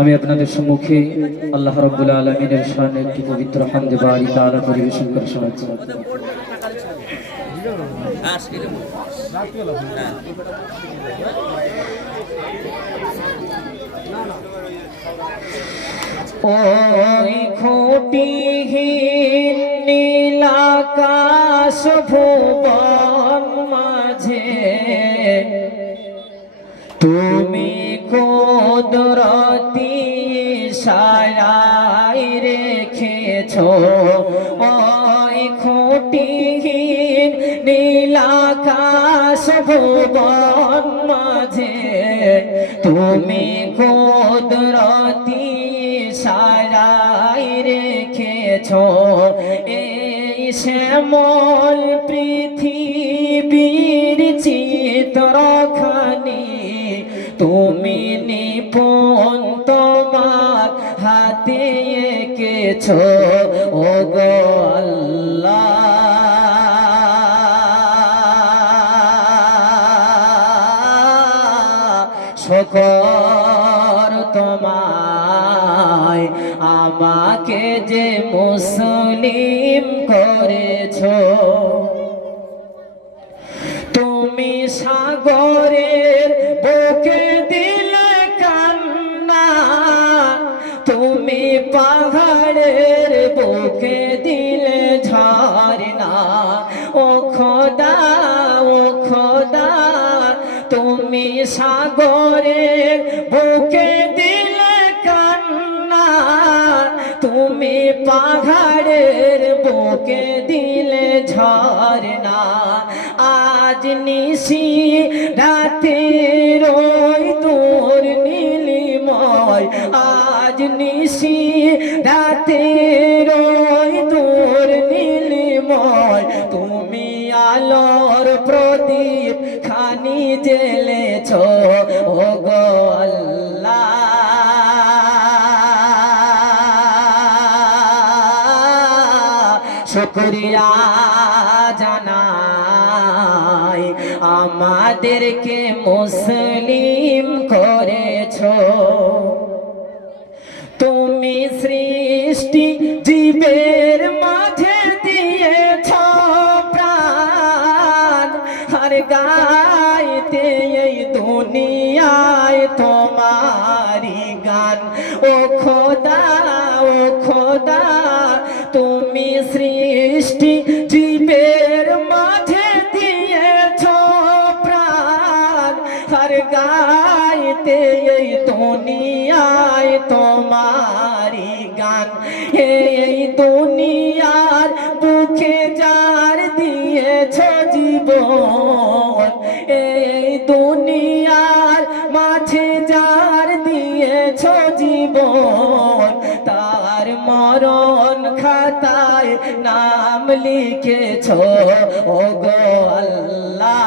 আমি আপনাদের সম্মুখে আল্লাহ রাব্বুল আলামিনের শানে একটি পবিত্র হামদে বারি তাআলা পরিবেশন করে শোনাচ্ছি। ওই খুঁটিহীন নীল আকাশ ভুবন মাঝে তুমি কুদরতি ইশারায় রেখেছো। ওই খুঁটিহীন নীল আকাশ ভুবন মাঝে তুমি কুদরতি ইশারায় রেখেছো। এই শ্যামল পৃথিবীর চিত্রখানি তুমি নিপুণ তোমার হাতে এঁকেছো। ও গো আল্লাহ, শুকর তোমায় আমাকে যে মুসলিম করেছো। তুমি সাগরের বুকে দিলে কান্না, তুমি পাহাড়ের বুকে দিলে ঝরনা। ও খোদা, ও খোদা, তুমি সাগরের বুকে দিলে কান্না, তুমি পাহাড়ের বুকে দিলে ঝরনা। আজ নিশি রাতের ওই দূর নীলিময়, আজ নিশি রাতের ওই দূর নীলিময়, তুমি আলোর প্রদীপ খানি জ্বেলেছো। ও গো আল্লাহ, শুকরিয়া জানাই আমাদেরকে মুসলিম করেছো। তুমি সৃষ্টি জীবের মাঝে দিয়েছ প্রাণ, আর গাইতে এই দুনিয়ায় তোমারি গান। ও খোদা, ও খোদা, তুমি সৃষ্টি জীবের মাঝে দিয়েছ প্রাণ, আর গাইতে এই দুনিয়ায় তোমারি গান। এই দুনিয়ার বুকে যার দিয়েছ জীবন, এই দুনিয়ার মাঝে যার দিয়েছ জীবন, তার মরণ খাতায় নাম লিখেছো। ও গো আল্লাহ,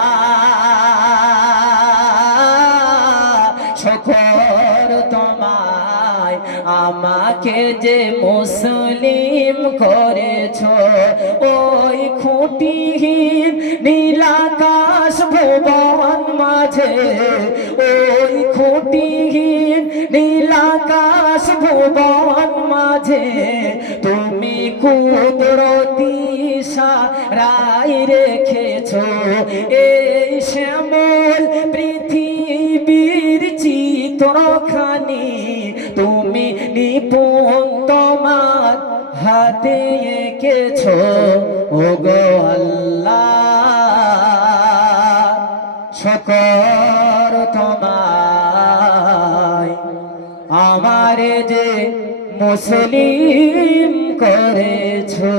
শুকর তোমায় আমাকে যে মুসলিম করেছো। ওই খুঁটিহীন নীল আকাশ ভুবন মাঝে, ওই খুঁটিহীন নীল আকাশ ভুবন মাঝে তুমি কুদরতি ইশারায় রেখেছো। এই শ্যামল পৃথিবীর চিত্রখানি তুমি নিপুণ তোমার হাতে এঁকেছো। ও গো আল্লাহ, শুকর তোমায় আমারে যে মুসলিম করেছো।